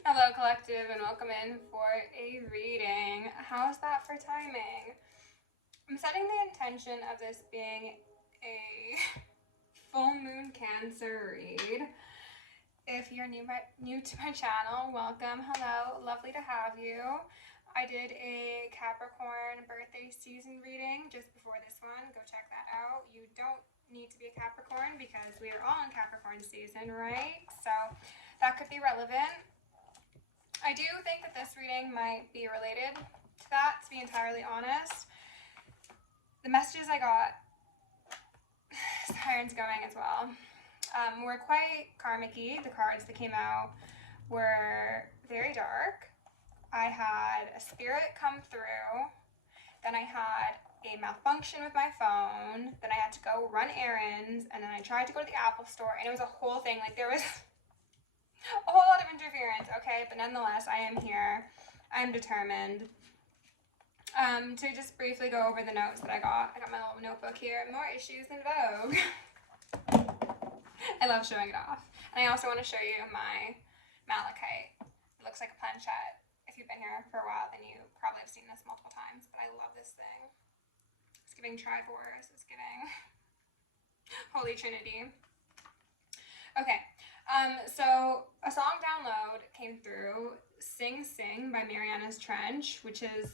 Hello, collective, and welcome in for a reading. How's that for timing? I'm setting the intention of this being a full moon Cancer read. If you're new to my channel, welcome. Hello, lovely to have you. I did a Capricorn birthday season reading just before this one. Go check that out. You don't need to be a Capricorn because we are all in Capricorn season, right? So that could be relevant. I do think that this reading might be related to that, to be entirely honest. The messages I got, Siren's going as well, were quite karmic-y. The cards that came out were very dark. I had a spirit come through, then I had a malfunction with my phone, then I had to go run errands, and then I tried to go to the Apple store, and it was a whole thing. Like, there was a whole lot of interference, okay? But nonetheless, I am here. I am determined. To just briefly go over the notes that I got. I got my little notebook here. More issues in Vogue. I love showing it off. And I also want to show you my malachite. It looks like a planchette. If you've been here for a while, then you probably have seen this multiple times. But I love this thing. It's giving Triforce. It's giving Holy Trinity. Okay. So a song download came through, Sing Sing by Mariana's Trench, which is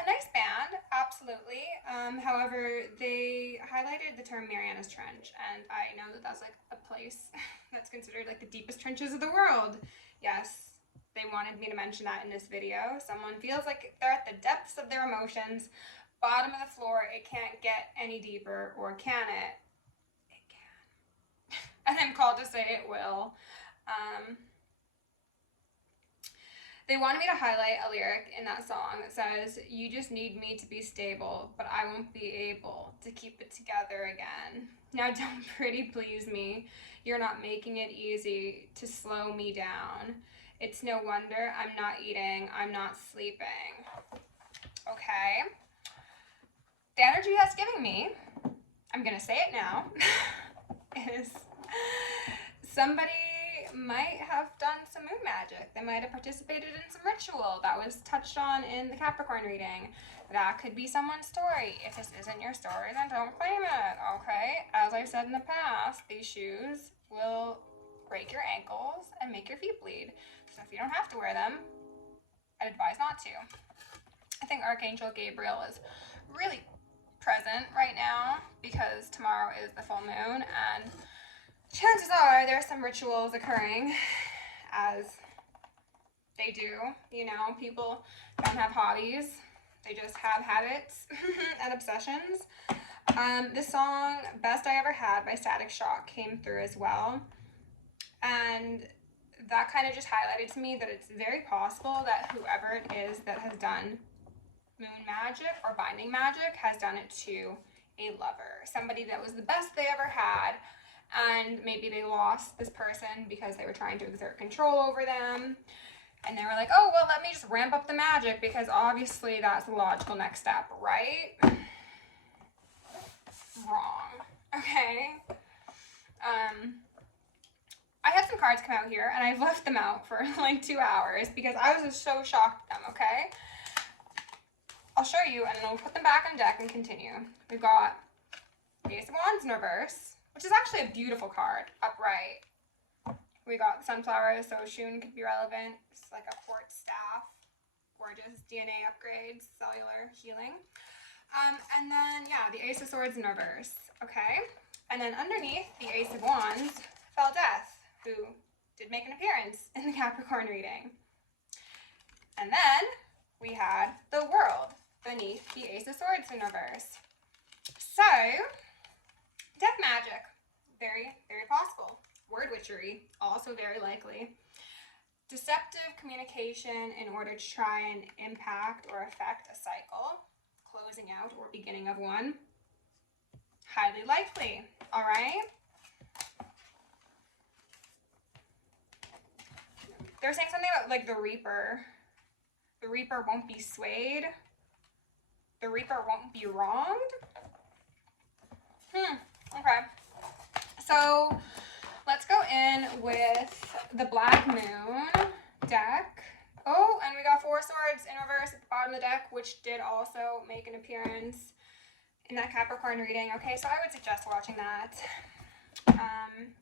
a nice band, absolutely. However, they highlighted the term Mariana's Trench, and I know that that's like a place that's considered like the deepest trenches of the world. Yes, they wanted me to mention that in this video. Someone feels like they're at the depths of their emotions, bottom of the floor. It can't get any deeper, or can it? And I'm called to say it will. They wanted me to highlight a lyric in that song that says, "You just need me to be stable, but I won't be able to keep it together again. Now don't pretty please me. You're not making it easy to slow me down. It's no wonder I'm not eating, I'm not sleeping." Okay. The energy that's giving me, I'm gonna say it now, is somebody might have done some moon magic. They might have participated in some ritual that was touched on in the Capricorn reading. That could be someone's story. If this isn't your story, then don't claim it, okay? As I've said in the past, these shoes will break your ankles and make your feet bleed. So if you don't have to wear them, I'd advise not to. I think Archangel Gabriel is really present right now because tomorrow is the full moon, and chances are there's some rituals occurring, as they do. You know, people don't have hobbies, they just have habits and obsessions. This song, Best I Ever Had by Static Shock, came through as well, and that kind of just highlighted to me that it's very possible that whoever it is that has done moon magic or binding magic has done it to a lover, somebody that was the best they ever had, and maybe they lost this person because they were trying to exert control over them, and they were like, oh, well, let me just ramp up the magic because obviously that's the logical next step, right? Wrong. Okay. I had some cards come out here, and I've left them out for like 2 hours because I was just so shocked at them, okay? I'll show you, and then we'll put them back on deck and continue. We've got the Ace of Wands in reverse, which is actually a beautiful card, upright. We got Sunflower, so Shun could be relevant. It's like a quartz staff, gorgeous DNA upgrades, cellular healing. And then, yeah, the Ace of Swords in reverse, okay? And then underneath the Ace of Wands fell Death, who did make an appearance in the Capricorn reading. And then we had the World beneath the Ace of Swords in reverse. So, death magic, very, very possible. Word witchery, also very likely. Deceptive communication in order to try and impact or affect a cycle, closing out or beginning of one, highly likely, all right? They're saying something about like the Reaper. The Reaper won't be swayed. The Reaper won't be wronged. Okay. So let's go in with the Black Moon deck. Oh, and we got Four Swords in reverse at the bottom of the deck, which did also make an appearance in that Capricorn reading. Okay, so I would suggest watching that.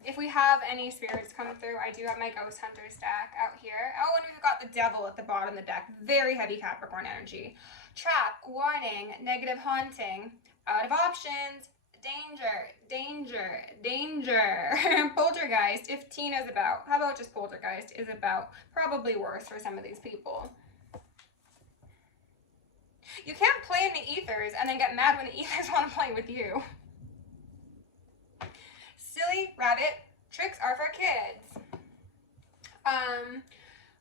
If we have any spirits come through, I do have my Ghost Hunters deck out here. Oh, and we've got the Devil at the bottom of the deck. Very heavy Capricorn energy. Trap, warning, negative haunting, out of options, danger, danger, danger. Poltergeist, if Tina's about. How about just Poltergeist is about? Probably worse for some of these people. You can't play in the ethers and then get mad when the ethers want to play with you. Silly rabbit, tricks are for kids.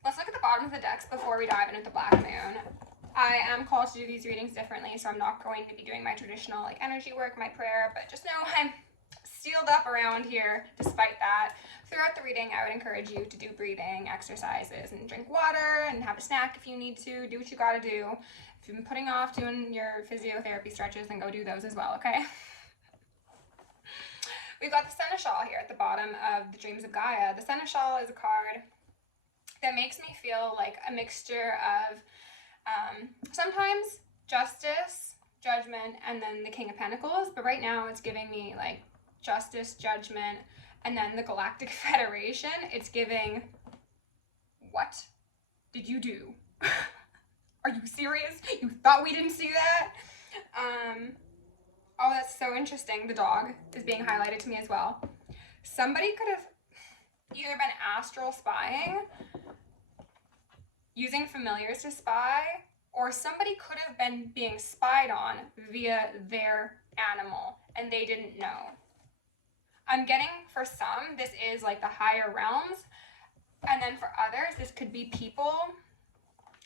Let's look at the bottom of the decks before we dive into the Black Moon. I am called to do these readings differently, so I'm not going to be doing my traditional like energy work, my prayer, but just know I'm sealed up around here. Despite that, throughout the reading, I would encourage you to do breathing exercises and drink water and have a snack if you need to. Do what you gotta do. If you've been putting off doing your physiotherapy stretches, then go do those as well, okay? We've got the Seneschal here at the bottom of the Dreams of Gaia. The Seneschal is a card that makes me feel like a mixture of sometimes justice, judgment, and then the King of Pentacles. But right now it's giving me like justice, judgment, and then the Galactic Federation. It's giving, what did you do? Are you serious? You thought we didn't see that? Oh, that's so interesting. The dog is being highlighted to me as well. Somebody could have either been astral spying, using familiars to spy, or somebody could have been being spied on via their animal and they didn't know. I'm getting for some, this is like the higher realms, and then for others, this could be people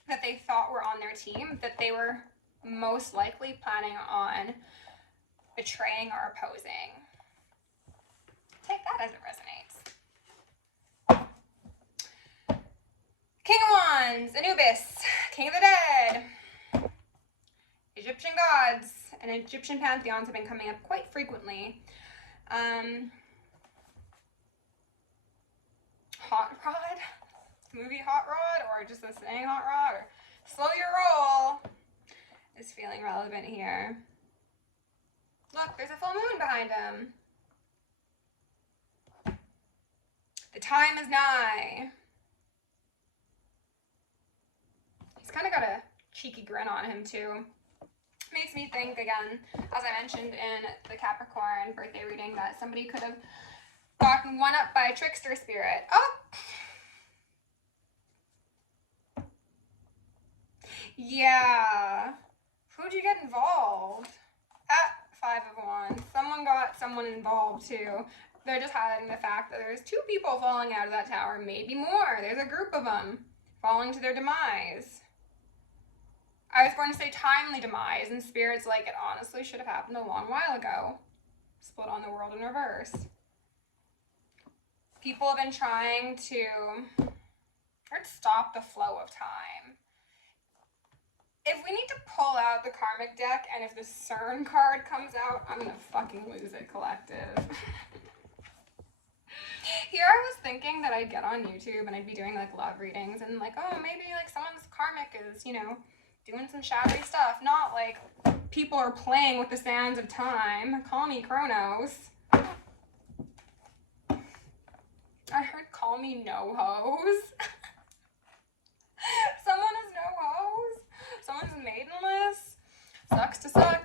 that they thought were on their team that they were most likely planning on betraying or opposing. Take that as it resonates. King of Wands, Anubis, King of the Dead, Egyptian gods, and Egyptian pantheons have been coming up quite frequently. Hot Rod, movie Hot Rod, or just a saying Hot Rod, or Slow Your Roll is feeling relevant here. Look, there's a full moon behind him. The time is nigh. He's kind of got a cheeky grin on him too. Makes me think again, as I mentioned in the Capricorn birthday reading, that somebody could have gotten one up by a trickster spirit. Oh! Yeah. Who'd you get involved? Five of Wands. Someone got someone involved too. They're just highlighting the fact that there's two people falling out of that tower, maybe more. There's a group of them falling to their demise. I was going to say timely demise, and Spirit's like, it honestly should have happened a long while ago. Split on the world in reverse. People have been trying to stop the flow of time. If we need to pull out the Karmic deck, and if the CERN card comes out, I'm gonna fucking lose it, collective. Here I was thinking that I'd get on YouTube and I'd be doing like love readings and like, oh, maybe like someone's karmic is, you know, doing some shadowy stuff. Not like people are playing with the sands of time. Call me Kronos. I heard call me no hose. Someone is no hose. Someone's maidenless. Sucks to suck.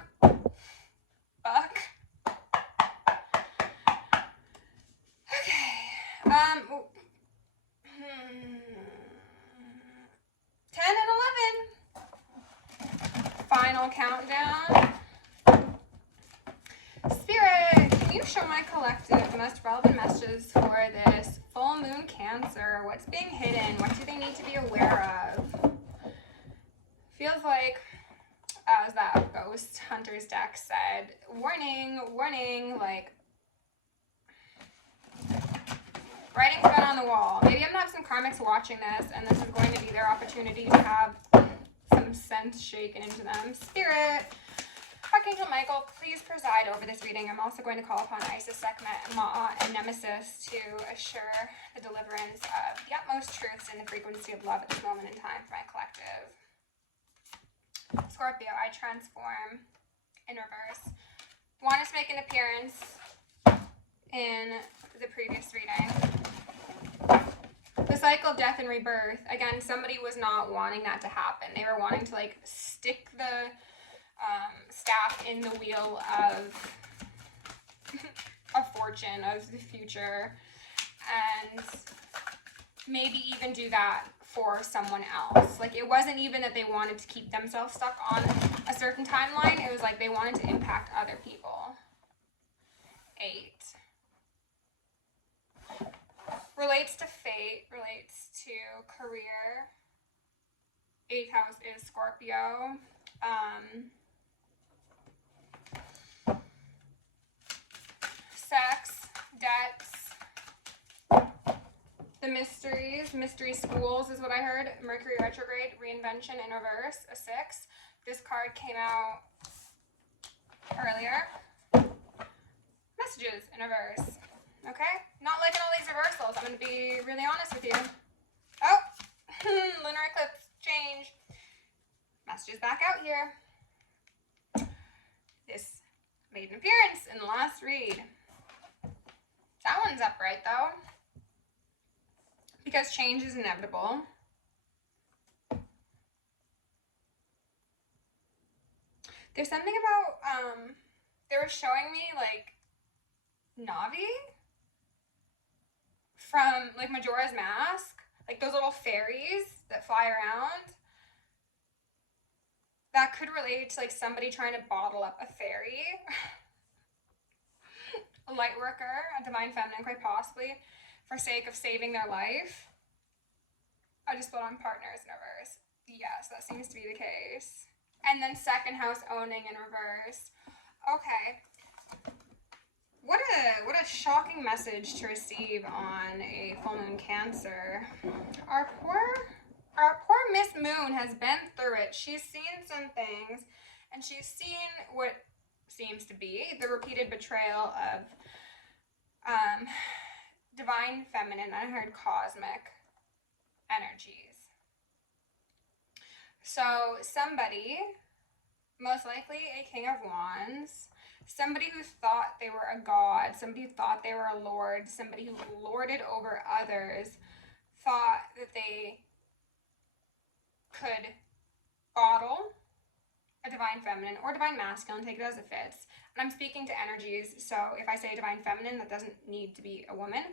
Fuck. Okay. 10 and 11. Final countdown. Spirit, can you show my collective the most relevant messages for this full moon Cancer? What's being hidden? What do they need to be aware of? Feels like, as that Ghost Hunters deck said, warning, warning, like, writing's been on the wall. Maybe I'm gonna have some karmics watching this, and this is going to be their opportunity to have some sense shaken into them. Spirit, fuck Archangel Michael, please preside over this reading. I'm also going to call upon Isis, Sekhmet, Ma'at, and Nemesis to assure the deliverance of the utmost truths in the frequency of love at this moment in time for my collective. Scorpio, I transform in reverse. Want to make an appearance in the previous reading. The cycle of death and rebirth. Again, somebody was not wanting that to happen. They were wanting to like stick the staff in the wheel of fortune, of the future, and maybe even do that for someone else. Like, it wasn't even that they wanted to keep themselves stuck on a certain timeline. It was like they wanted to impact other people. 8. Relates to fate, relates to career. 8th house is Scorpio. Sex, debts, the mystery schools is what I heard. Mercury retrograde, reinvention in reverse, a 6. This card came out earlier. Messages in reverse. Okay? Not liking all these reversals. I'm going to be really honest with you. Oh! Lunar eclipse change. Messages back out here. This made an appearance in the last read. That one's upright, though. Because change is inevitable. There's something about, they were showing me, like, Navi from, like, Majora's Mask. Like, those little fairies that fly around. That could relate to, like, somebody trying to bottle up a fairy. A light worker, a divine feminine, quite possibly, for sake of saving their life. I just put on partners in reverse. Yes, that seems to be the case. And then 2nd house owning in reverse. Okay. What a shocking message to receive on a full moon Cancer. Our poor Miss Moon has been through it. She's seen some things, and she's seen what seems to be the repeated betrayal of divine feminine, I heard cosmic energies. So somebody, most likely a King of Wands, somebody who thought they were a god, somebody who thought they were a lord, somebody who lorded over others, thought that they could bottle a divine feminine or divine masculine, take it as it fits. And I'm speaking to energies, so if I say divine feminine, that doesn't need to be a woman.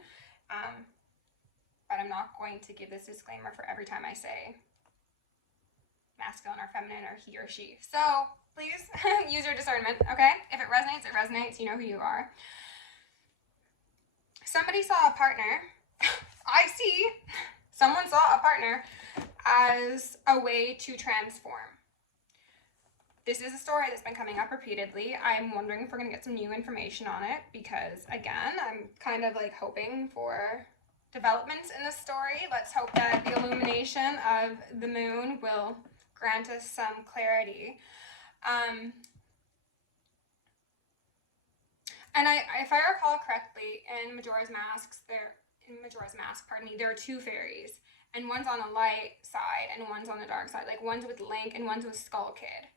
But I'm not going to give this disclaimer for every time I say masculine or feminine or he or she. So please use your discernment, okay? If it resonates, it resonates. You know who you are. Somebody saw a partner. I see. Someone saw a partner as a way to transform. This is a story that's been coming up repeatedly. I'm wondering if we're going to get some new information on it because, again, I'm kind of like hoping for developments in this story. Let's hope that the illumination of the moon will grant us some clarity. And if I recall correctly, in Majora's Mask, there are 2 fairies, and one's on the light side and one's on the dark side. Like, one's with Link and one's with Skull Kid.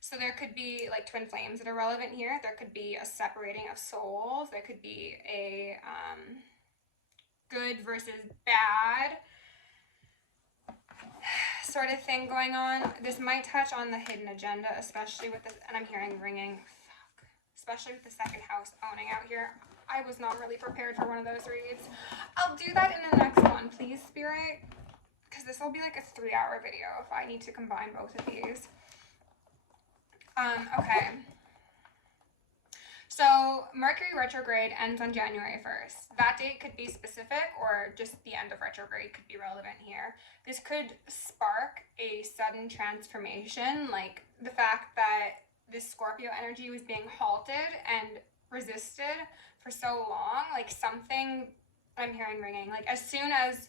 So there could be like twin flames that are relevant here. There could be a separating of souls. There could be a good versus bad sort of thing going on. This might touch on the hidden agenda, especially with this, and I'm hearing ringing, especially with the 2nd house owning out here. I was not really prepared for one of those reads. I'll do that in the next one, please, Spirit, because this will be like a 3-hour video if I need to combine both of these. Okay. So Mercury retrograde ends on January 1st. That date could be specific or just the end of retrograde could be relevant here. This could spark a sudden transformation, like the fact that this Scorpio energy was being halted and resisted for so long, like something, I'm hearing ringing, like as soon as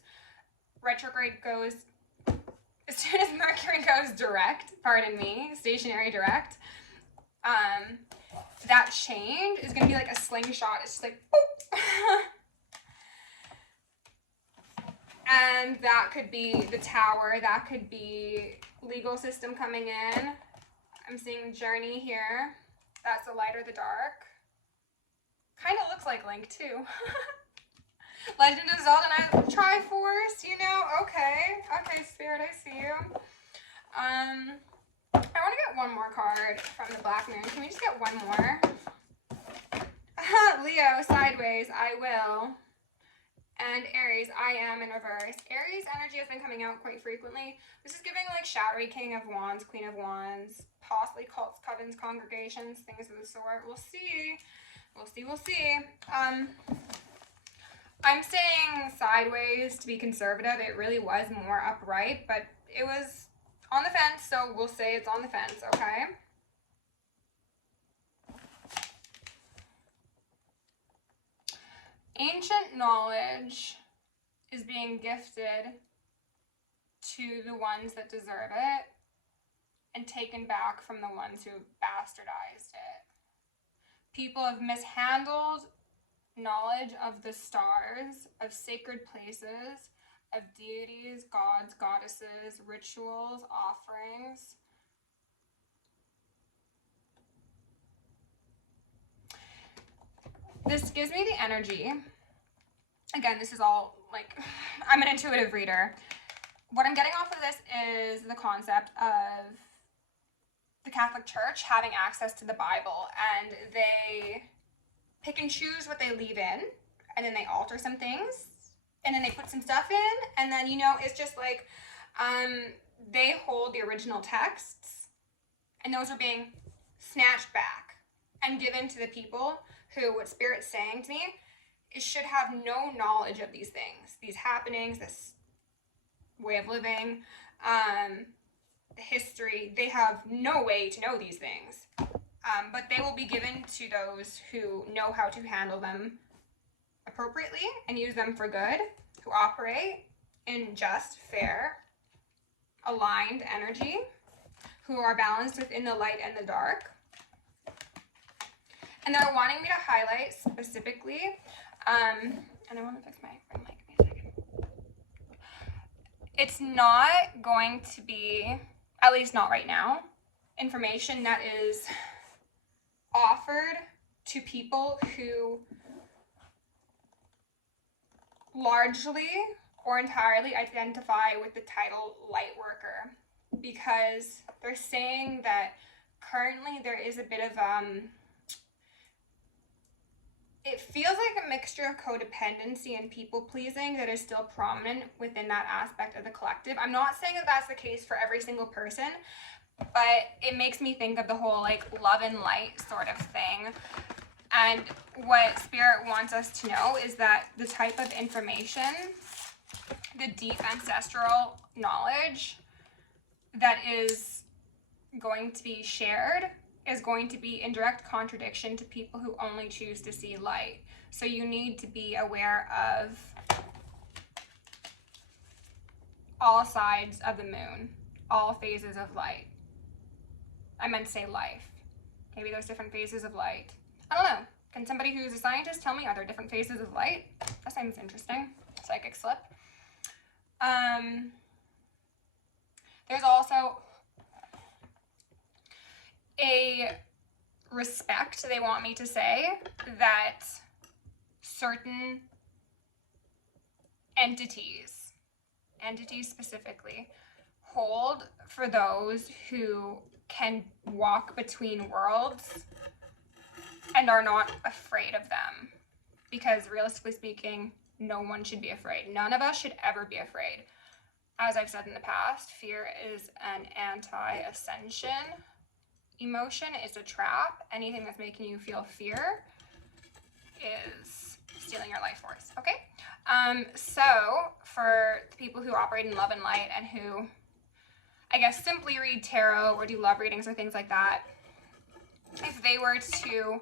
Mercury goes direct, stationary direct, That change is going to be like a slingshot. It's just like, boop. And that could be the Tower. That could be legal system coming in. I'm seeing Journey here. That's the light or the dark. Kind of looks like Link too. Legend of Zelda and Triforce, you know? Okay. Okay, Spirit, I see you. I want to get one more card from the Black Moon. Can we just get one more? Leo, sideways, I will. And Aries, I am in reverse. Aries energy has been coming out quite frequently. This is giving like shadowy King of Wands, Queen of Wands, possibly cults, covens, congregations, things of the sort. We'll see. We'll see, we'll see. I'm saying sideways to be conservative. It really was more upright, but it was on the fence, so we'll say it's on the fence, okay? Ancient knowledge is being gifted to the ones that deserve it and taken back from the ones who bastardized it. People have mishandled knowledge of the stars, of sacred places, of deities, gods, goddesses, rituals, offerings. This gives me the energy. Again, this is all like, I'm an intuitive reader. What I'm getting off of this is the concept of the Catholic Church having access to the Bible, and they pick and choose what they leave in, and then they alter some things, and then they put some stuff in, and then, you know, it's just like, they hold the original texts, and those are being snatched back and given to the people who, what Spirit's saying to me, is should have no knowledge of these things, these happenings, this way of living, the history. They have no way to know these things, but they will be given to those who know how to handle them appropriately and use them for good, who operate in just, fair, aligned energy, who are balanced within the light and the dark. And they're wanting me to highlight specifically, and I want to fix my mic. Give me a second. It's not going to be, at least not right now, information that is offered to people who largely or entirely identify with the title Lightworker, because they're saying that currently there is a bit of it feels like a mixture of codependency and people-pleasing that is still prominent within that aspect of the collective. I'm not saying that that's the case for every single person, but it makes me think of the whole like love and light sort of thing. And what Spirit wants us to know is that the type of information, the deep ancestral knowledge that is going to be shared is going to be in direct contradiction to people who only choose to see light. So you need to be aware of all sides of the moon, all phases of light. I meant to say life. Maybe there's different phases of light. I don't know. Can somebody who's a scientist tell me, are there different phases of light? That sounds interesting. Psychic slip. There's also a respect they want me to say that certain entities specifically, hold for those who can walk between worlds and are not afraid of them. Because realistically speaking, no one should be afraid. None of us should ever be afraid. As I've said in the past, fear is an anti-ascension emotion. It's a trap. Anything that's making you feel fear is stealing your life force, okay? So for the people who operate in love and light and who, I guess, simply read tarot or do love readings or things like that, if they were to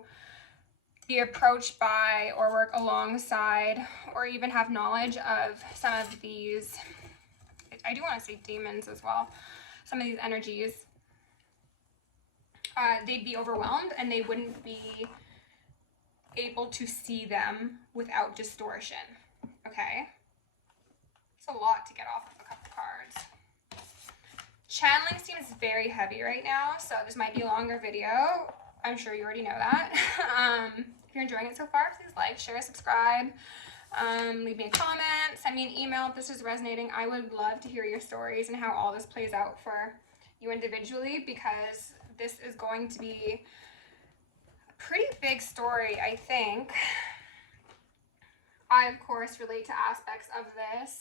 be approached by or work alongside or even have knowledge of some of these, I do want to say demons as well, some of these energies, they'd be overwhelmed and they wouldn't be able to see them without distortion. Okay? It's a lot to get off of a couple cards. Channeling seems very heavy right now, so this might be a longer video. I'm sure you already know that. If you're enjoying it so far, please like, share, subscribe. Leave me a comment, send me an email if this is resonating. I would love to hear your stories and how all this plays out for you individually, because this is going to be a pretty big story, I think. I, of course, relate to aspects of this.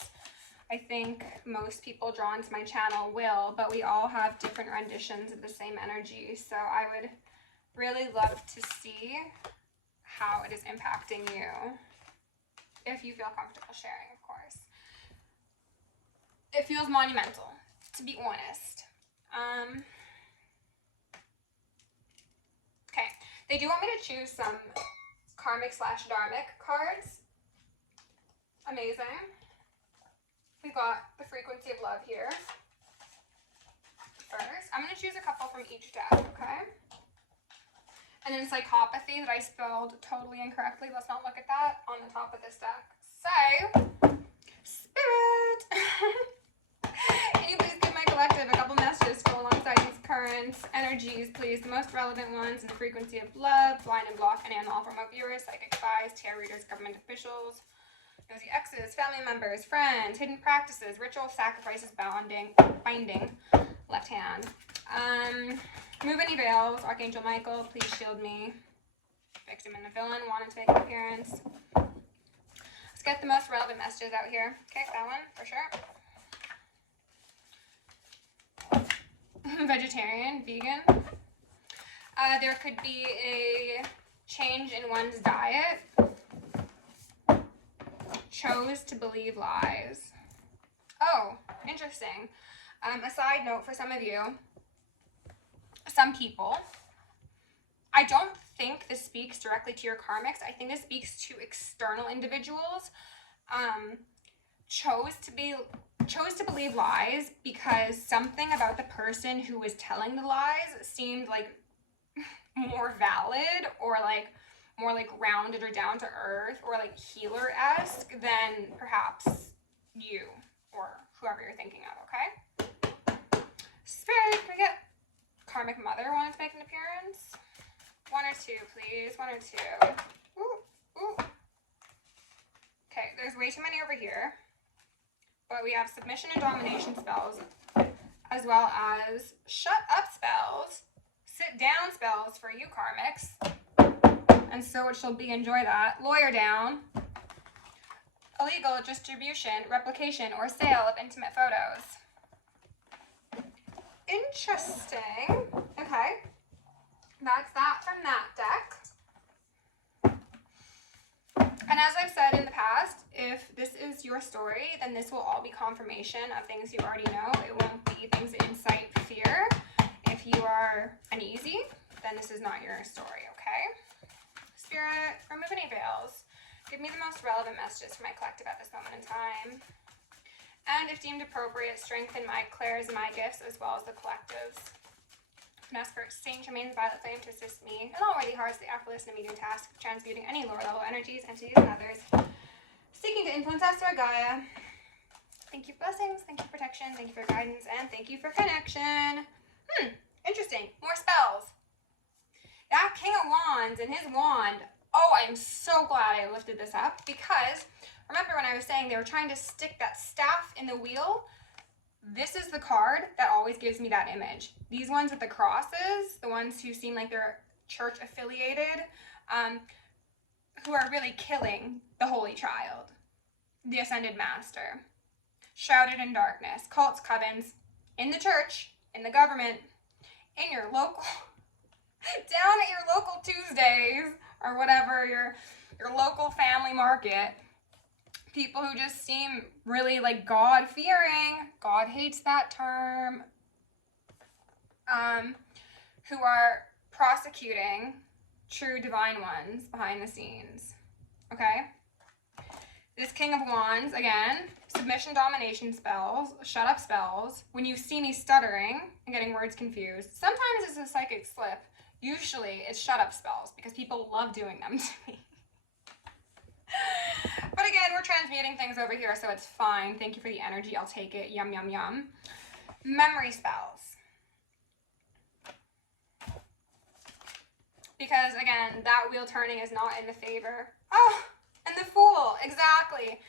I think most people drawn to my channel will, but we all have different renditions of the same energy. So I would really love to see how it is impacting you, if you feel comfortable sharing, of course. It feels monumental, to be honest. Okay, they do want me to choose some karmic/dharmic cards. Amazing. We've got the frequency of love here. First, I'm going to choose a couple from each deck, okay? And then psychopathy that I spelled totally incorrectly. Let's not look at that on the top of this deck. So, Spirit! Can you please give my collective a couple messages to go alongside these current energies, please? The most relevant ones in the frequency of love, blind and block, and all form of viewers, psychic spies, tarot readers, government officials, nosy exes, family members, friends, hidden practices, ritual sacrifices, binding, left hand. Remove any veils. Archangel Michael, please shield me. Victim and the villain wanted to make an appearance. Let's get the most relevant messages out here. Okay, that one for sure. Vegetarian, vegan. There could be a change in one's diet. Chose to believe lies. Oh, interesting. A side note for some of you, some people, I don't think this speaks directly to your karmics. I think this speaks to external individuals. Chose to believe lies because something about the person who was telling the lies seemed like more valid, or like more like rounded or down to earth, or like healer-esque than perhaps you or whoever you're thinking of, okay? Spirit, can we get Karmic Mother wanted to make an appearance? One or two, please. One or two. Ooh, ooh. Okay, there's way too many over here. But we have submission and domination spells, as well as shut up spells, sit down spells for you karmics. And so it shall be, enjoy that. Lawyer down. Illegal distribution, replication, or sale of intimate photos. Interesting. Okay. That's that from that deck. And as I've said in the past, if this is your story, then this will all be confirmation of things you already know. It won't be things that incite fear. If you are uneasy, then this is not your story, okay? Spirit, remove any veils. Give me the most relevant messages for my collective at this moment in time. And if deemed appropriate, strengthen my clairs and my gifts, as well as the collectives. And ask for exchange remains violet flame to assist me in already hard the effortless and medium task of transmuting any lower level energies, entities, and others seeking to influence us or Gaia. Thank you for blessings, thank you for protection, thank you for guidance, and thank you for connection. Interesting. More spells. That King of Wands and his wand. Oh, I'm so glad I lifted this up, because remember when I was saying they were trying to stick that staff in the wheel? This is the card that always gives me that image. These ones with the crosses, the ones who seem like they're church affiliated, who are really killing the Holy Child, the Ascended Master. Shrouded in darkness, cults, covens, in the church, in the government, in your local, down at your local Tuesdays, or whatever, your local family market. People who just seem really like God-fearing, God hates that term, who are prosecuting true divine ones behind the scenes, okay? This King of Wands, again, submission, domination spells, shut up spells. When you see me stuttering and getting words confused, sometimes it's a psychic slip. Usually it's shut up spells because people love doing them to me. But again, we're transmuting things over here, so it's fine. Thank you for the energy. I'll take it. Yum, yum, yum. Memory spells. Because, again, that wheel turning is not in the favor. Oh, and the Fool. Exactly.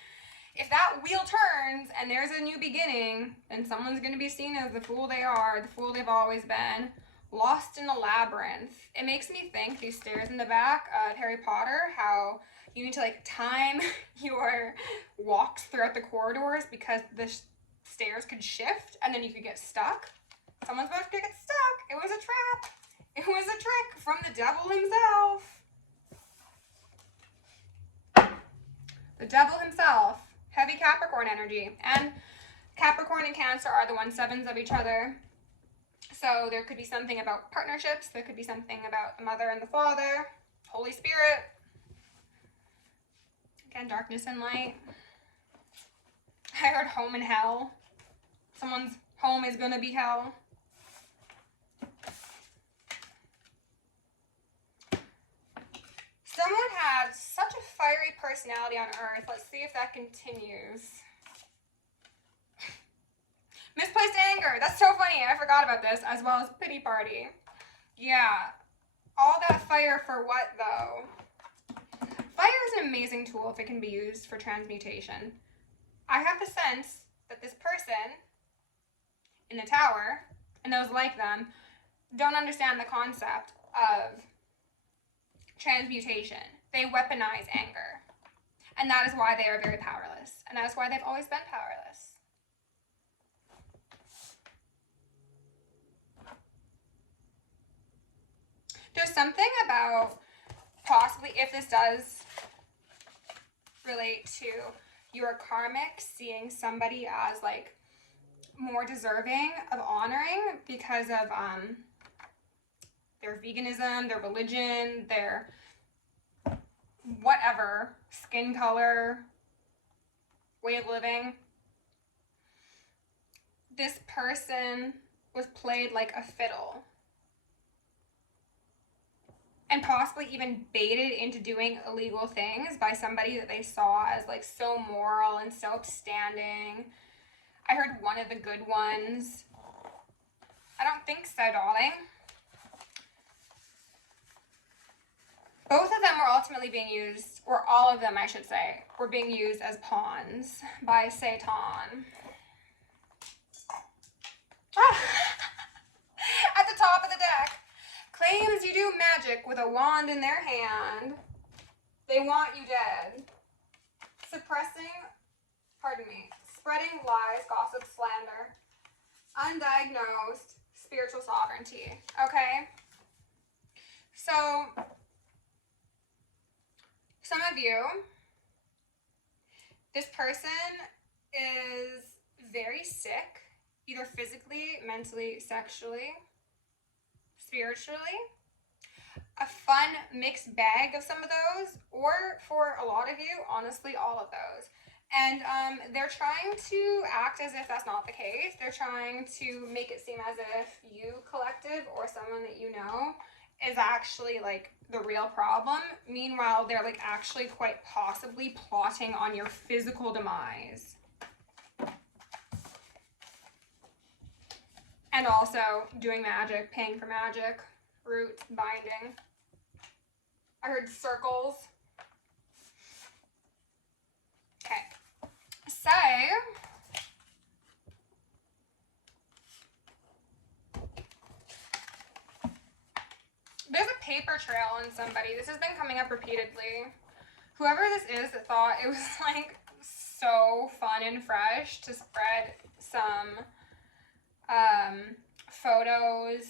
If that wheel turns and there's a new beginning, then someone's going to be seen as the fool they are, the fool they've always been. Lost in a labyrinth. It makes me think, these stairs in the back of Harry Potter, how you need to like time your walks throughout the corridors because the stairs could shift and then you could get stuck. Someone's about to get stuck. It was a trap. It was a trick from the devil himself. The devil himself. Heavy Capricorn energy. And Capricorn and Cancer are the 1/7s of each other. So there could be something about partnerships. There could be something about the mother and the father. Holy Spirit. Again, darkness and light. I heard home and hell. Someone's home is going to be hell. Someone had such a fiery personality on Earth. Let's see if that continues. Misplaced anger. That's so funny. I forgot about this, as well as pity party. Yeah. All that fire for what, though? Fire is an amazing tool if it can be used for transmutation. I have the sense that this person in the tower, and those like them, don't understand the concept of transmutation. They weaponize anger. And that is why they are very powerless. And that is why they've always been powerless. There's something about possibly, if this does relate to your karmic, seeing somebody as like more deserving of honoring because of their veganism, their religion, their whatever, skin color, way of living. This person was played like a fiddle. And possibly even baited into doing illegal things by somebody that they saw as like so moral and so upstanding. I heard one of the good ones. I don't think so, darling. Both of them were ultimately being used, or all of them, I should say, were being used as pawns by Satan. Ah! At the top of the deck. Claims you do magic with a wand in their hand. They want you dead. Spreading lies, gossip, slander. Undiagnosed spiritual sovereignty. Okay? So, some of you, this person is very sick, either physically, mentally, sexually, spiritually. A fun mixed bag of some of those, or for a lot of you, honestly, all of those. And they're trying to act as if that's not the case. They're trying to make it seem as if you, collective, or someone that you know, is actually like the real problem. Meanwhile, they're like actually quite possibly plotting on your physical demise. And also doing magic, paying for magic, roots, binding. I heard circles. Okay. So, there's a paper trail on somebody. This has been coming up repeatedly. Whoever this is that thought it was like so fun and fresh to spread some photos,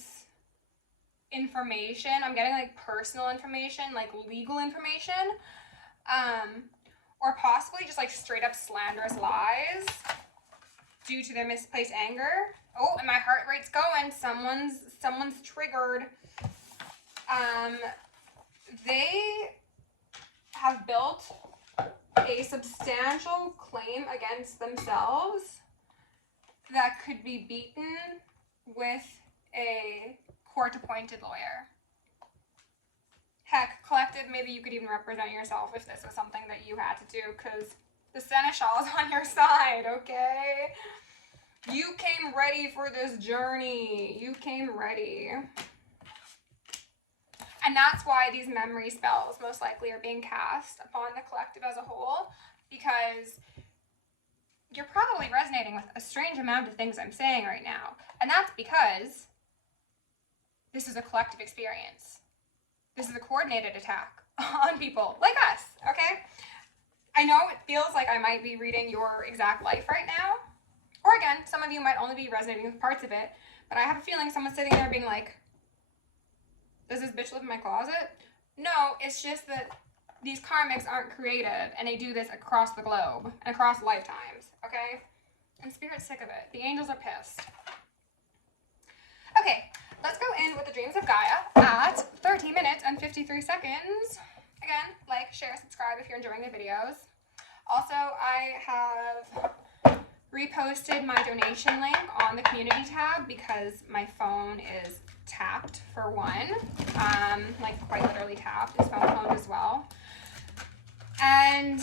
information. I'm getting like personal information, like legal information, or possibly just like straight up slanderous lies due to their misplaced anger. Oh, and my heart rate's going. Someone's triggered. They have built a substantial claim against themselves that could be beaten with a court-appointed lawyer. Heck, collective, maybe you could even represent yourself if this was something that you had to do, because the seneschal is on your side, okay? You came ready for this journey. You came ready. And that's why these memory spells most likely are being cast upon the collective as a whole, because you're probably resonating with a strange amount of things I'm saying right now. And that's because this is a collective experience. This is a coordinated attack on people like us, okay? I know it feels like I might be reading your exact life right now. Or again, some of you might only be resonating with parts of it, but I have a feeling someone's sitting there being like, does this bitch live in my closet? No, it's just that these karmics aren't creative, and they do this across the globe and across lifetimes, okay? And Spirit's sick of it. The angels are pissed. Okay, let's go in with the dreams of Gaia at 13 minutes and 53 seconds. Again, like, share, subscribe if you're enjoying the videos. Also, I have reposted my donation link on the community tab because my phone is tapped for one, like quite literally tapped. His phone phoned as well. And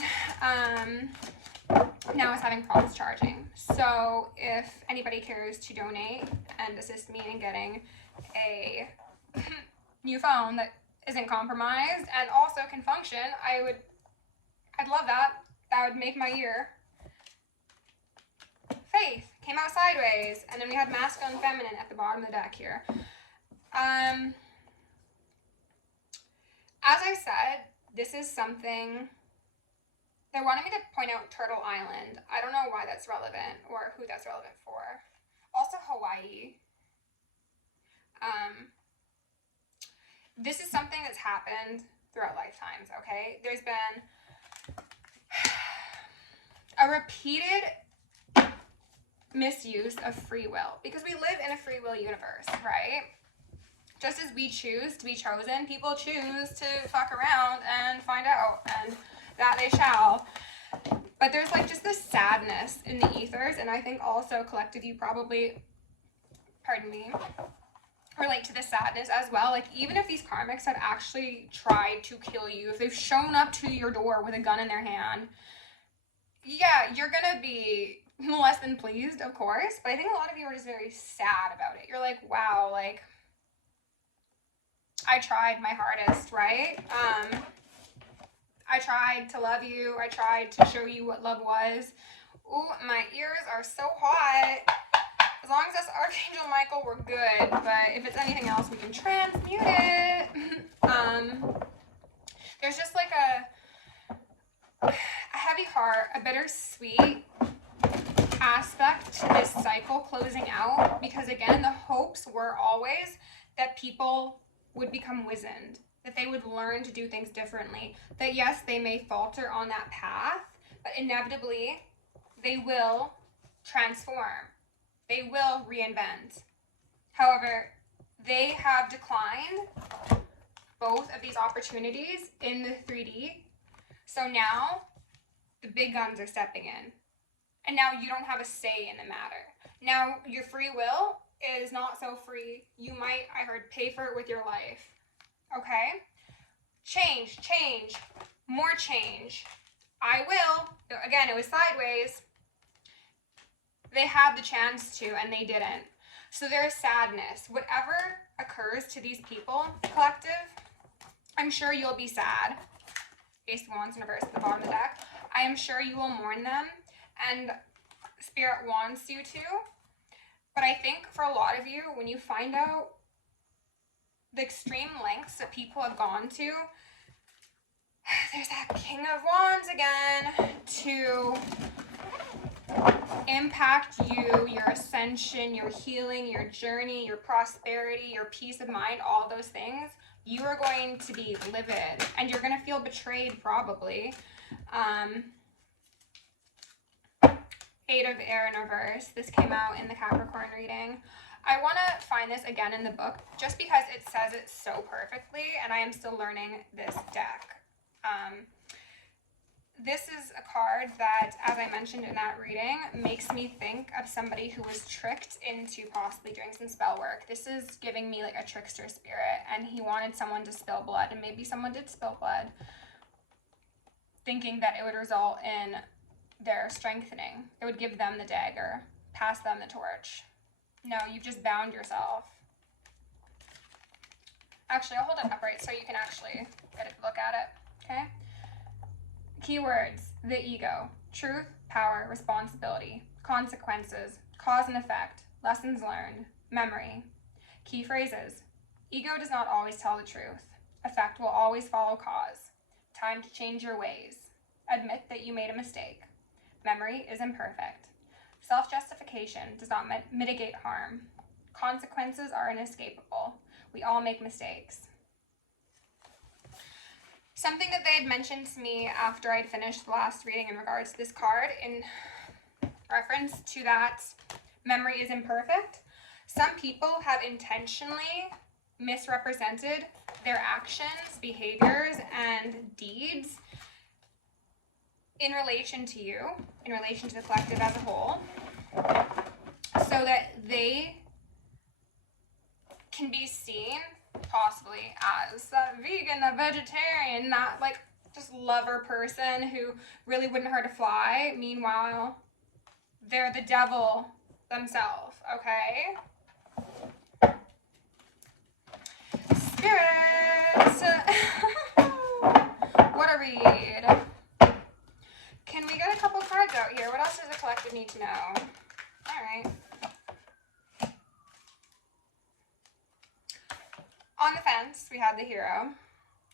now it's having problems charging. So if anybody cares to donate and assist me in getting a new phone that isn't compromised and also can function, I'd love that. That would make my year. Faith came out sideways, and then we had masculine and feminine at the bottom of the deck here. As I said, this is something they wanted me to point out. Turtle Island. I don't know why that's relevant or who that's relevant for. Also Hawaii. This is something that's happened throughout lifetimes, okay? There's been a repeated misuse of free will, because we live in a free will universe, right? Just as we choose to be chosen, people choose to fuck around and find out, and that they shall. But there's like just this sadness in the ethers, and I think also collective, you probably, pardon me, relate to the sadness as well. Like, even if these karmics had actually tried to kill you, if they've shown up to your door with a gun in their hand, yeah, you're gonna be less than pleased, of course, but I think a lot of you are just very sad about it. You're like, wow, like, I tried my hardest, right? I tried to love you. I tried to show you what love was. Ooh, my ears are so hot. As long as that's Archangel Michael, we're good. But if it's anything else, we can transmute it. There's just like a heavy heart, a bittersweet aspect to this cycle closing out. Because again, the hopes were always that people would become wizened, that they would learn to do things differently, that yes, they may falter on that path, but inevitably they will transform, they will reinvent. However, they have declined both of these opportunities in the 3D, so now the big guns are stepping in, and now you don't have a say in the matter. Now your free will is not so free. You might, I heard, pay for it with your life. Okay? Change, more change. I will. Again, it was sideways. They had the chance to, and they didn't. So there's sadness. Whatever occurs to these people, collective, I'm sure you'll be sad. Ace of Wands in reverse at the bottom of the deck. I am sure you will mourn them, and Spirit wants you to. But I think for a lot of you, when you find out the extreme lengths that people have gone to, there's that King of Wands again, to impact you, your ascension, your healing, your journey, your prosperity, your peace of mind, all those things, you are going to be livid, and you're going to feel betrayed probably. Eight of Air in reverse. This came out in the Capricorn reading. I want to find this again in the book just because it says it so perfectly, and I am still learning this deck. this is a card that, as I mentioned in that reading, makes me think of somebody who was tricked into possibly doing some spell work. This is giving me like a trickster spirit, and he wanted someone to spill blood, and maybe someone did spill blood, thinking that it would result in their strengthening. It would give them the dagger, pass them the torch. No, you've just bound yourself. Actually, I'll hold it upright so you can actually get a look at it, okay? Keywords: the ego, truth, power, responsibility, consequences, cause and effect, lessons learned, memory. Key phrases: ego does not always tell the truth. Effect will always follow cause. Time to change your ways. Admit that you made a mistake. Memory is imperfect. Self-justification does not mitigate harm. Consequences are inescapable. We all make mistakes. Something that they had mentioned to me after I'd finished the last reading in regards to this card, in reference to that memory is imperfect, some people have intentionally misrepresented their actions, behaviors, and deeds in relation to you, in relation to the collective as a whole, so that they can be seen possibly as that vegan, that vegetarian, that like just lover person who really wouldn't hurt a fly. Meanwhile, they're the devil themselves, okay? Spirits! What a read. Can we get a couple cards out here? What else does the collective need to know? Alright. On the fence, we had the hero,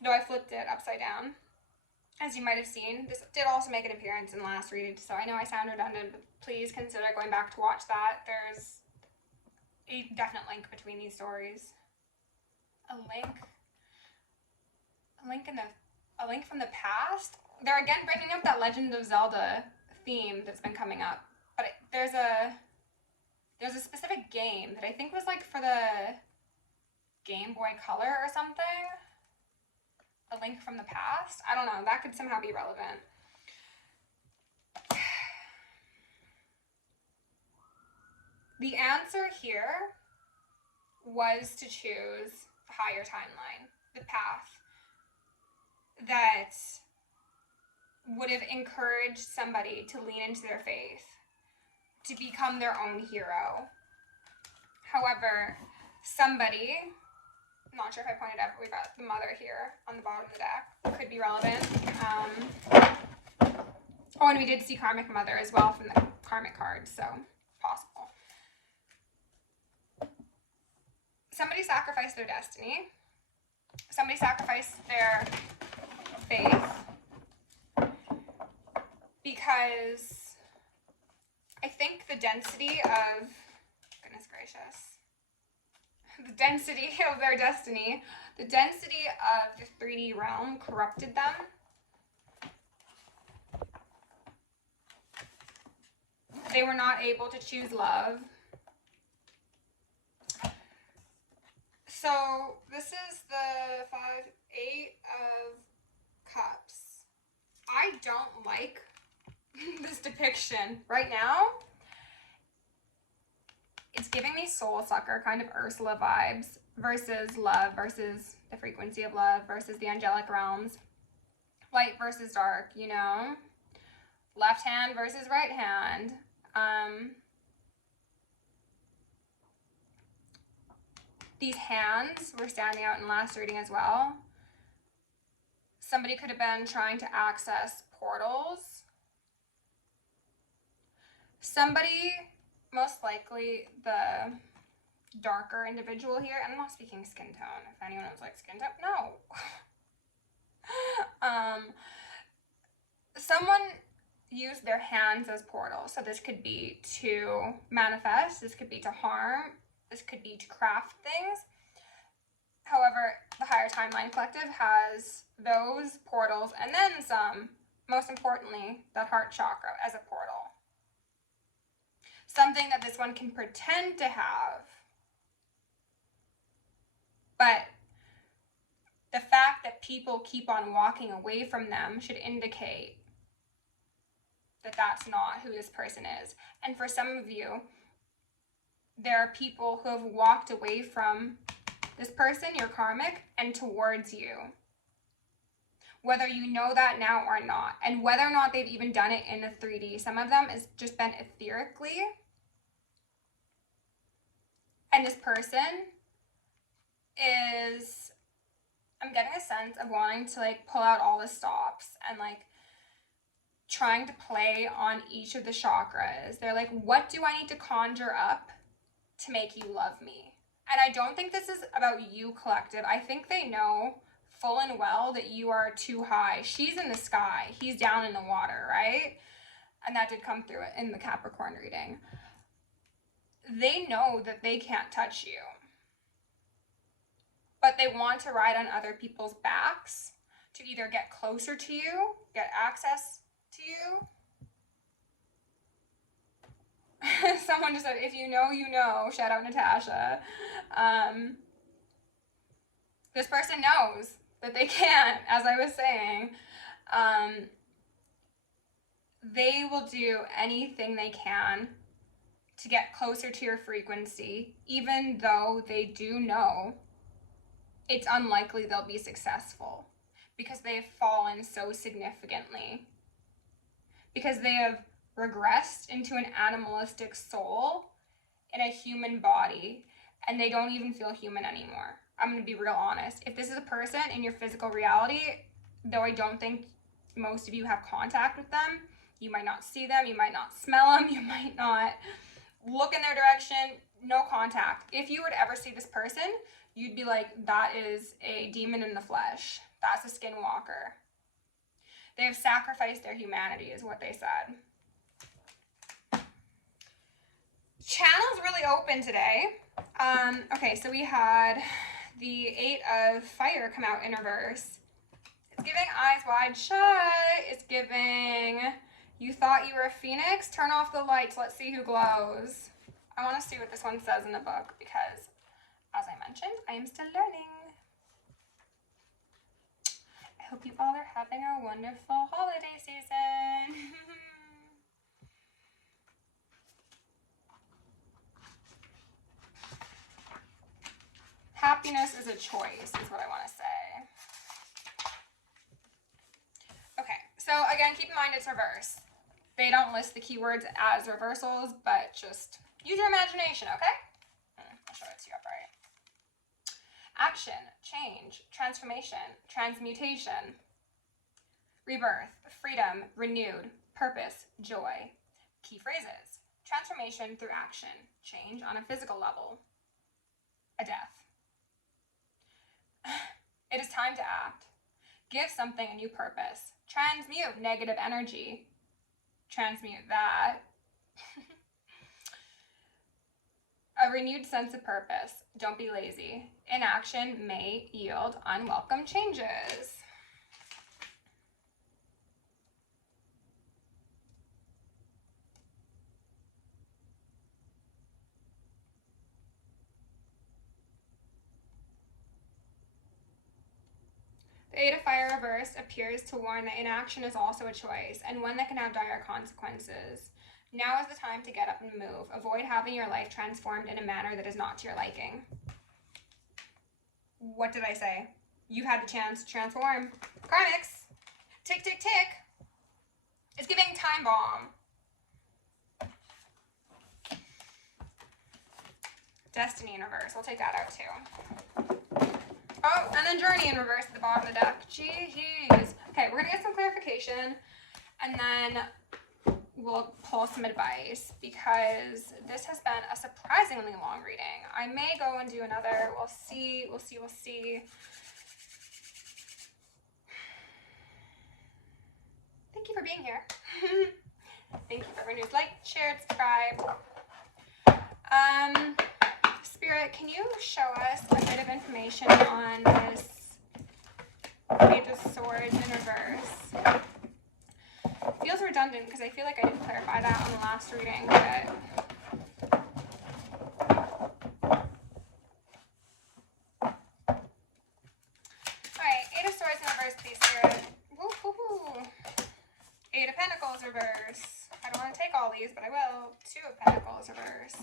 though I flipped it upside down. As you might have seen, this did also make an appearance in the last read, so I know I sound redundant, but please consider going back to watch that. There's a definite link between these stories. A link from the past? They're again bringing up that Legend of Zelda theme that's been coming up, but there's a specific game that I think was like for the Game Boy Color or something. A link from the past? I don't know. That could somehow be relevant. The answer here was to choose a higher timeline, the path that would have encouraged somebody to lean into their faith, to become their own hero. However, somebody, I'm not sure if I pointed out, but we've got the mother here on the bottom of the deck, could be relevant. Oh, and we did see karmic mother as well from the karmic cards, so possible. Somebody sacrificed their destiny. Somebody sacrificed their faith because I think the density of, goodness gracious, the density of their destiny, the density of the 3D realm corrupted them. They were not able to choose love. So this is the 8 of Cups. I don't like this depiction right now. It's giving me soul sucker, kind of Ursula vibes, versus love, versus the frequency of love, versus the angelic realms. Light versus dark, you know? Left hand versus right hand. These hands were standing out in last reading as well. Somebody could have been trying to access portals. Somebody, most likely the darker individual here, and I'm not speaking skin tone, if anyone was like skin tone, no. Someone used their hands as portals. So this could be to manifest, this could be to harm, this could be to craft things. However, the Higher Timeline Collective has those portals and then some, most importantly, that heart chakra as a portal. Something that this one can pretend to have. But the fact that people keep on walking away from them should indicate that that's not who this person is. And for some of you, there are people who have walked away from this person, your karmic, and towards you. Whether you know that now or not, and whether or not they've even done it in a 3D. Some of them has just been etherically. And this person is, I'm getting a sense of wanting to like pull out all the stops and like trying to play on each of the chakras. They're like, what do I need to conjure up to make you love me? And I don't think this is about you, collective. I think they know full and well that you are too high. She's in the sky. He's down in the water, right? And that did come through in the Capricorn reading. They know that they can't touch you. But they want to ride on other people's backs to either get closer to you, get access to you. Someone just said, if you know, you know. Shout out Natasha. This person knows that they can't, as I was saying. They will do anything they can to get closer to your frequency, even though they do know it's unlikely they'll be successful because they have fallen so significantly. Because they have regressed into an animalistic soul in a human body, and they don't even feel human anymore. I'm going to be real honest. If this is a person in your physical reality, though I don't think most of you have contact with them, you might not see them, you might not smell them, you might not look in their direction, no contact. If you were to ever see this person, you'd be like, that is a demon in the flesh. That's a skinwalker. They have sacrificed their humanity, is what they said. Channel's really open today. Okay, so we had the 8 of Fire come out in reverse. It's giving eyes wide shut. It's giving, you thought you were a phoenix? Turn off the lights. Let's see who glows. I want to see what this one says in the book because, as I mentioned, I am still learning. I hope you all are having a wonderful holiday season. Happiness is a choice, is what I want to say. Okay, so again, keep in mind it's reverse. They don't list the keywords as reversals, but just use your imagination, okay? I'll show it to you upright. Action, change, transformation, transmutation, rebirth, freedom, renewed, purpose, joy. Key phrases: transformation through action, change on a physical level, a death. It is time to act. Give something a new purpose. Transmute negative energy. Transmute that. A renewed sense of purpose. Don't be lazy. Inaction may yield unwelcome changes. The 8 of Fire reverse appears to warn that inaction is also a choice, and one that can have dire consequences. Now is the time to get up and move. Avoid having your life transformed in a manner that is not to your liking. What did I say? You had the chance to transform. Karmics, tick, tick, tick. It's giving time bomb. Destiny in reverse. We'll take that out too. Oh, and then Journey in reverse at the bottom of the deck. Jeez. Okay, we're going to get some clarification, and then we'll pull some advice, because this has been a surprisingly long reading. I may go and do another. We'll see. We'll see. We'll see. Thank you for being here. Thank you for everyone who's liked, shared, subscribed. Spirit, can you show us a bit of information on this Page of Swords in reverse? Feels redundant because I feel like I didn't clarify that on the last reading, but alright, 8 of Swords in reverse, please, Spirit. Woo-hoo-hoo. 8 of Pentacles reverse. all these, but I will. Two of Pentacles reverse.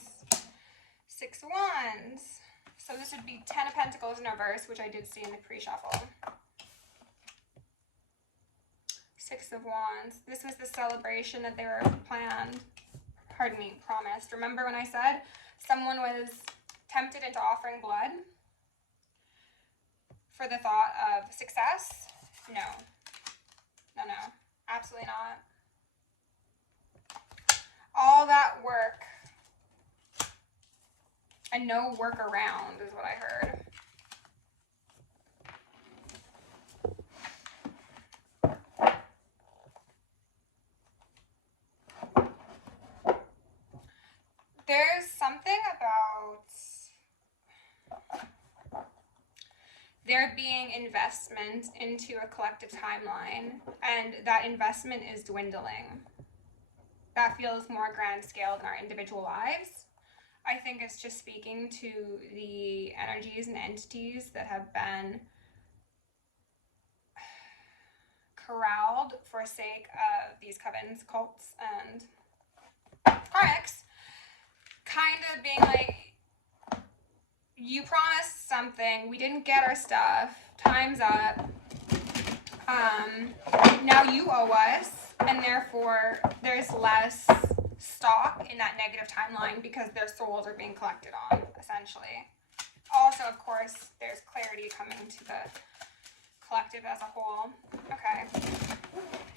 Six of Wands. So this would be 10 of Pentacles in reverse, which I did see in the pre-shuffle. Six of Wands. This was the celebration that they were promised. Remember when I said someone was tempted into offering blood for the thought of success? No. No, no. Absolutely not. All that work and no workaround is what I heard. There's something about there being investment into a collective timeline, and that investment is dwindling. That feels more grand scale than our individual lives. I think it's just speaking to the energies and entities that have been corralled for sake of these covens, cults, and karmics. Kind of being like, you promised something, we didn't get our stuff, time's up, now you owe us, and therefore there's less stock in that negative timeline because their souls are being collected on, essentially. Also, of course, there's clarity coming to the collective as a whole. Okay. Is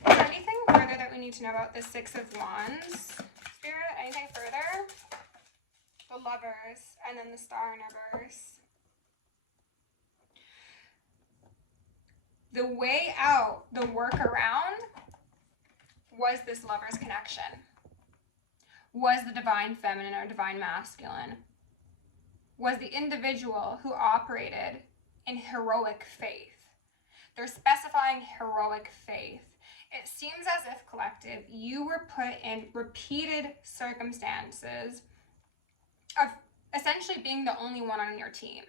there anything further that we need to know about the Six of Wands, Spirit? Anything further? The Lovers, and then the Star in reverse. The way out, the workaround, was this Lover's connection. Was the divine feminine or divine masculine. Was the individual who operated in heroic faith. They're specifying heroic faith. It seems as if, collective, you were put in repeated circumstances of essentially being the only one on your team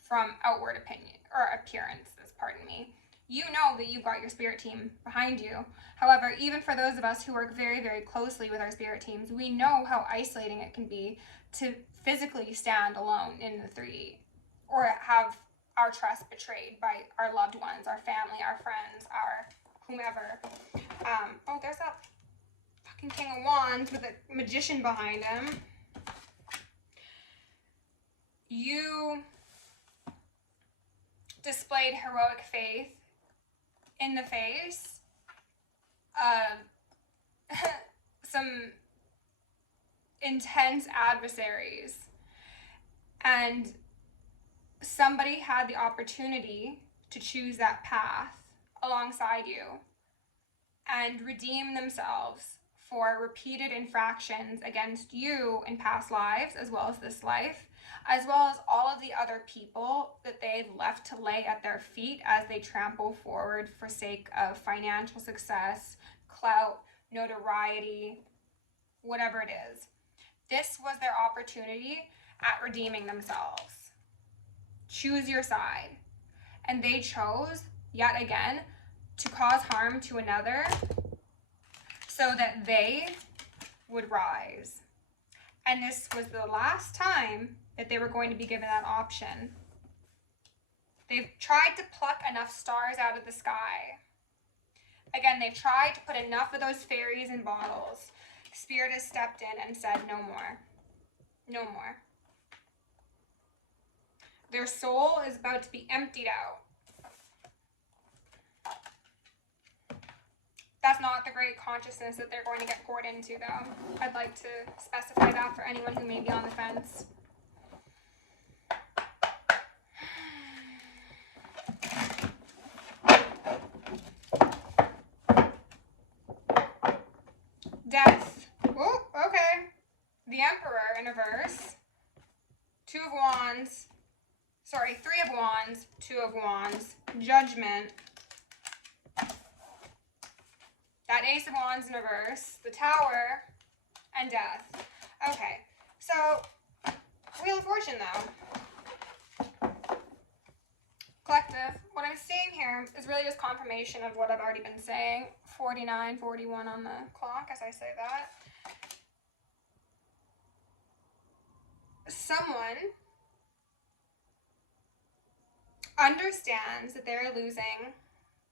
from outward opinion or appearances, pardon me. You know that you've got your spirit team behind you. However, even for those of us who work very, very closely with our spirit teams, we know how isolating it can be to physically stand alone in the 3D or have our trust betrayed by our loved ones, our family, our friends, our whomever. Oh, there's that fucking King of Wands with a magician behind him. You displayed heroic faith in the face of some intense adversaries, and somebody had the opportunity to choose that path alongside you and redeem themselves for repeated infractions against you in past lives as well as this life, as well as all of the other people that they've left to lay at their feet as they trample forward for sake of financial success, clout, notoriety, whatever it is. This was their opportunity at redeeming themselves. Choose your side. And they chose, yet again, to cause harm to another so that they would rise. And this was the last time that they were going to be given that option. They've tried to pluck enough stars out of the sky. Again, they've tried to put enough of those fairies in bottles. Spirit has stepped in and said, no more. No more. Their soul is about to be emptied out. That's not the great consciousness that they're going to get poured into, though. I'd like to specify that for anyone who may be on the fence. Death. Oh, okay. The Emperor in reverse. Two of Wands. Sorry, Three of Wands. Two of Wands. Judgment. That Ace of Wands in reverse. The Tower. And Death. Okay. So, Wheel of Fortune, though. Collective, what I'm seeing here is really just confirmation of what I've already been saying. 49, 41 on the clock as I say that. Someone understands that they're losing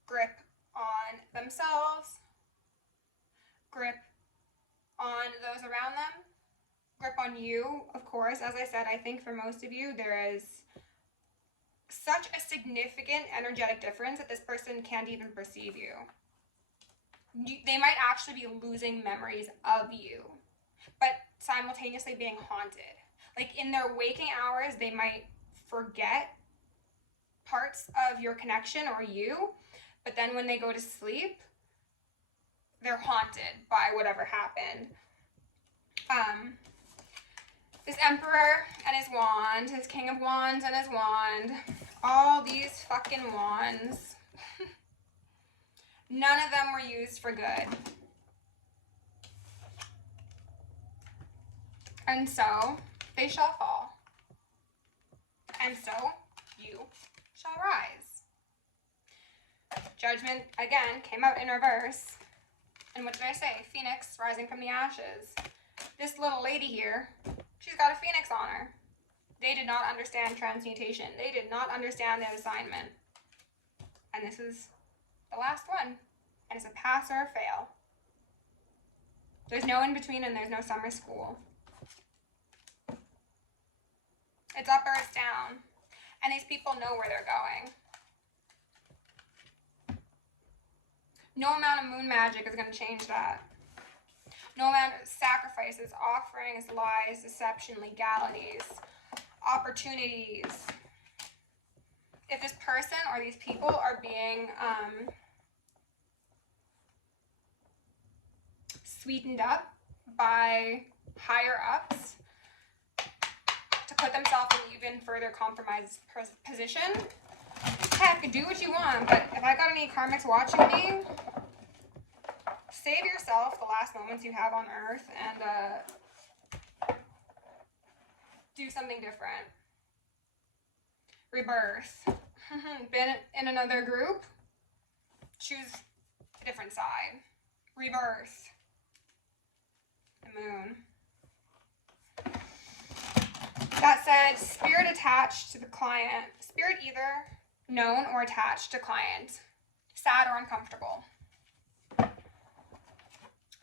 grip on themselves, grip on those around them, grip on you, of course. As I said, I think for most of you, there is such a significant energetic difference that this person can't even perceive you. They might actually be losing memories of you, but simultaneously being haunted. Like in their waking hours, they might forget parts of your connection or you, but then when they go to sleep, they're haunted by whatever happened. This Emperor and his wand, his King of Wands and his wand, all these fucking wands, none of them were used for good. And so they shall fall. And so you shall rise. Judgment, again, came out in reverse. And what did I say? Phoenix rising from the ashes. This little lady here, she's got a phoenix on her. They did not understand transmutation. They did not understand the assignment. And this is the last one. And it's a pass or a fail. There's no in between and there's no summer school. It's up or it's down. And these people know where they're going. No amount of moon magic is going to change that. No amount of sacrifices, offerings, lies, deception, legalities, opportunities. If this person or these people are being sweetened up by higher ups to put themselves in even further compromised position, heck, do what you want, but if I got any karmics watching me, save yourself the last moments you have on earth and do something different. Rebirth. Been in another group? Choose a different side. Rebirth. The moon. That said, spirit attached to the client. Spirit either known or attached to client. Sad or uncomfortable.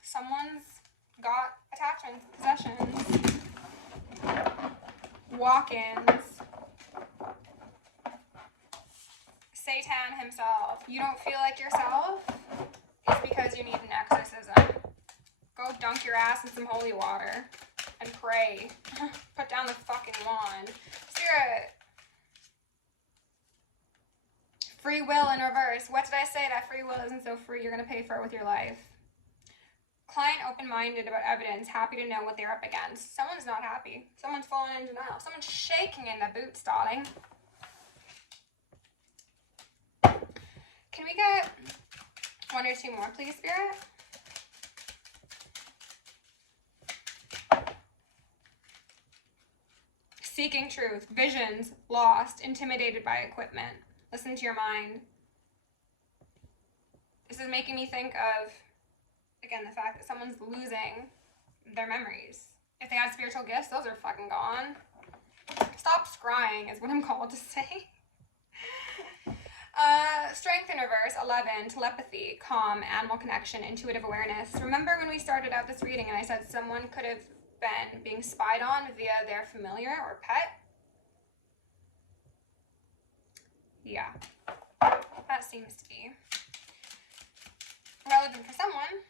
Someone's got attachments, possessions, walk-ins. Satan himself. You don't feel like yourself? It's because you need an exorcism. Go dunk your ass in some holy water and pray. Put down the fucking wand. Spirit. Free will in reverse. What did I say? That free will isn't so free. You're going to pay for it with your life. Client open-minded about evidence, happy to know what they're up against. Someone's not happy. Someone's falling in denial. Someone's shaking in the boots, darling. Can we get one or two more, please, Spirit? Seeking truth, visions, lost, intimidated by equipment. Listen to your mind. This is making me think of, again, the fact that someone's losing their memories. If they had spiritual gifts, those are fucking gone. Stop scrying is what I'm called to say. Strength in reverse, 11, telepathy, calm, animal connection, intuitive awareness. Remember when we started out this reading and I said someone could have been being spied on via their familiar or pet? Yeah, that seems to be relevant for someone.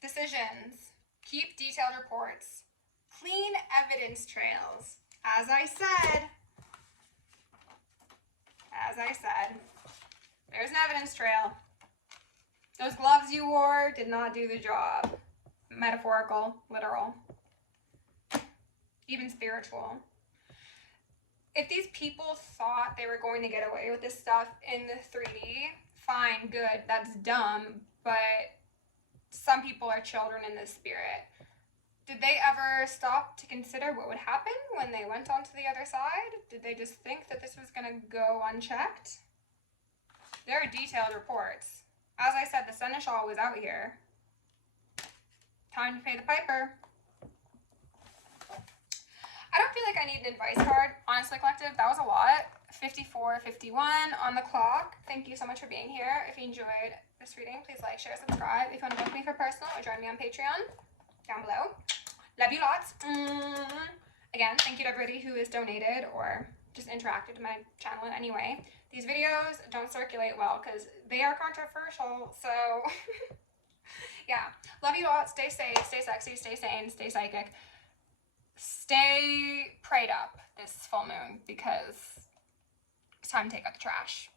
Decisions, keep detailed reports, clean evidence trails. As I said, there's an evidence trail. Those gloves you wore did not do the job. Metaphorical, literal, even spiritual. If these people thought they were going to get away with this stuff in the 3D, fine, good, that's dumb, but some people are children in the spirit. Did they ever stop to consider what would happen when they went on to the other side? Did they just think that this was going to go unchecked? There are detailed reports. As I said, the seneschal was out here. Time to pay the piper. I don't feel like I need an advice card, honestly, collective. That was a lot. 54:51 on the clock. Thank you so much for being here. If you enjoyed this reading, please like, share, subscribe. If you want to book me for personal or join me on Patreon, down below. Love you lots. Again, thank you to everybody who has donated or just interacted with my channel in any way. These videos don't circulate well because they are controversial, so yeah. Love you all. Stay safe, stay sexy, stay sane, stay psychic. Stay prayed up this full moon because it's time to take out the trash.